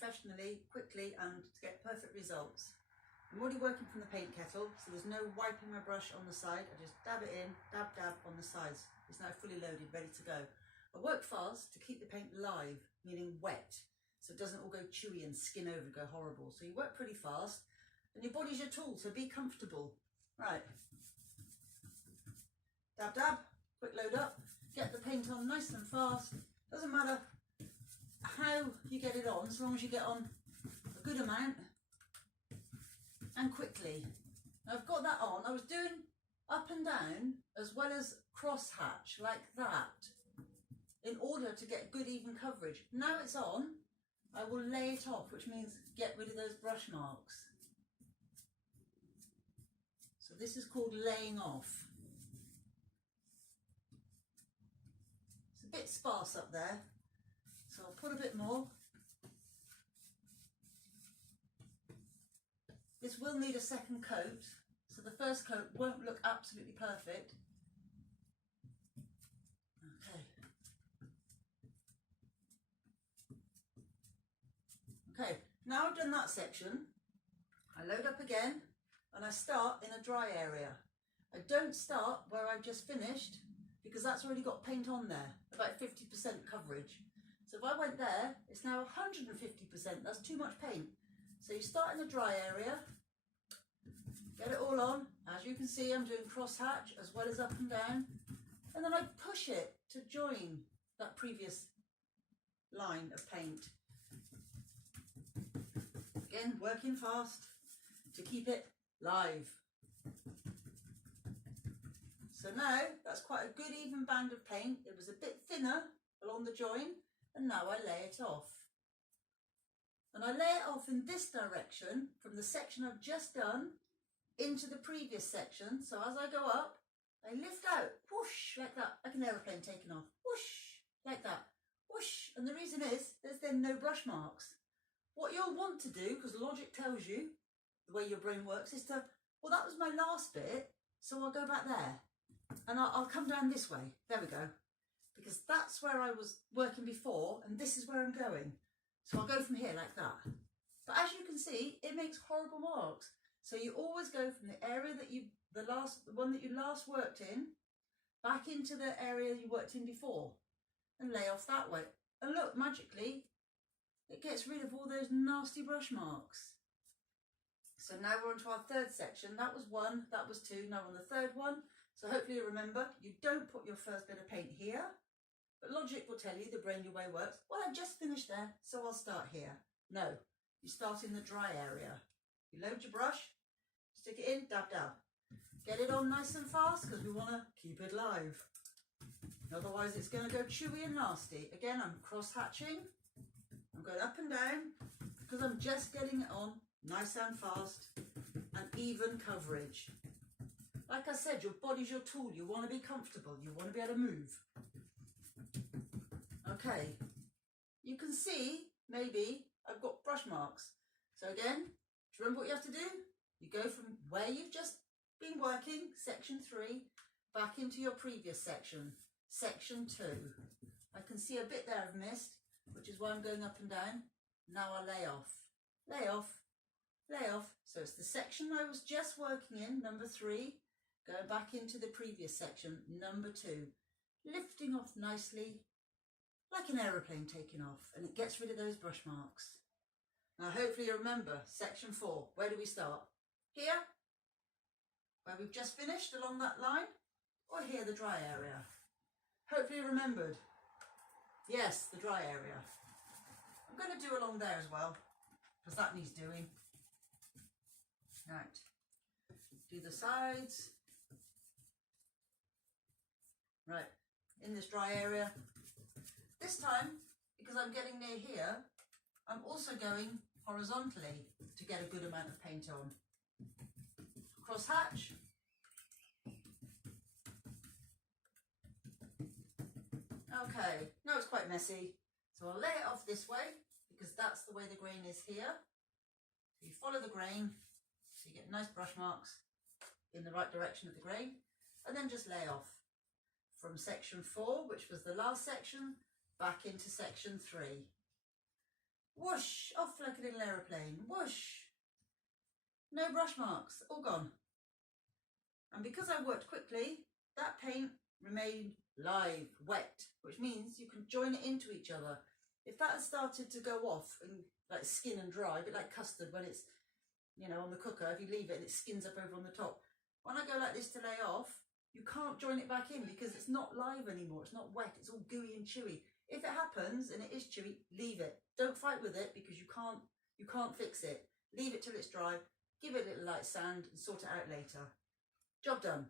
professionally, quickly, and to get perfect results. I'm already working from the paint kettle, so there's no wiping my brush on the side. I just dab it in, dab, dab on the sides. It's now fully loaded, ready to go. I work fast to keep the paint live, meaning wet, so it doesn't all go chewy and skin over, go horrible. So you work pretty fast, and your body's your tool, so be comfortable. Right. Dab, dab, quick load up, get the paint on nice and fast. Doesn't matter how you get it on, as long as you get on a good amount and quickly. Now I've got that on. I was doing up and down as well as cross hatch like that in order to get good even coverage. Now it's on, I will lay it off, which means get rid of those brush marks. So this is called laying off. It's a bit sparse up there, so I'll put a bit more. This will need a second coat, so the first coat won't look absolutely perfect. Okay. Okay, now I've done that section, I load up again and I start in a dry area. I don't start where I've just finished because that's already got paint on there, about 50% coverage. So if I went there, it's now 150%, that's too much paint. So you start in the dry area, get it all on. As you can see, I'm doing cross hatch as well as up and down. And then I push it to join that previous line of paint. Again, working fast to keep it live. So now that's quite a good even band of paint. It was a bit thinner along the join, and now I lay it off. And I lay it off in this direction from the section I've just done into the previous section. So as I go up, I lift out, whoosh, like that, like an aeroplane taking off, whoosh, like that, whoosh. And the reason is there's then no brush marks. What you'll want to do, because logic tells you the way your brain works, is to, well, that was my last bit, so I'll go back there and I'll come down this way. There we go. Because that's where I was working before, and this is where I'm going. So I'll go from here like that. But as you can see, it makes horrible marks. So you always go from the area that the one that you last worked in, back into the area you worked in before, and lay off that way. And look, magically, it gets rid of all those nasty brush marks. So now we're on to our third section. That was one, that was two, now on the third one. So hopefully you remember, you don't put your first bit of paint here. But logic will tell you, the brain your way works, well, I just finished there, so I'll start here. No, you start in the dry area. You load your brush, stick it in, dab, dab. Get it on nice and fast because we want to keep it live. Otherwise it's going to go chewy and nasty. Again, I'm cross-hatching. I'm going up and down because I'm just getting it on nice and fast and even coverage. Like I said, your body's your tool. You want to be comfortable. You want to be able to move. Okay, you can see maybe I've got brush marks. So again, do you remember what you have to do? You go from where you've just been working, section 3, back into your previous section, section 2. I can see a bit there I've missed, which is why I'm going up and down. Now I lay off, lay off, lay off. So it's the section I was just working in, number 3, going back into the previous section, number 2, lifting off nicely, like an aeroplane taking off, and it gets rid of those brush marks. Now hopefully you remember section 4. Where do we start? Here, where we've just finished along that line, or here, the dry area? Hopefully you remembered. Yes, the dry area. I'm going to do along there as well, because that needs doing. Right, do the sides. Right, in this dry area. This time, because I'm getting near here, I'm also going horizontally to get a good amount of paint on. Cross hatch. Okay, now it's quite messy, so I'll lay it off this way because that's the way the grain is here. So you follow the grain, so you get nice brush marks in the right direction of the grain, and then just lay off from section 4, which was the last section, back into section 3. Whoosh, off like a little aeroplane, whoosh. No brush marks, all gone. And because I worked quickly, that paint remained live, wet, which means you can join it into each other. If that had started to go off and like skin and dry, a bit like custard when it's, you know, on the cooker, if you leave it and it skins up over on the top. When I go like this to lay off, you can't join it back in because it's not live anymore. It's not wet. It's all gooey and chewy. If it happens and it is chewy, leave it. Don't fight with it because you can't fix it. Leave it till it's dry. Give it a little light sand and sort it out later. Job done.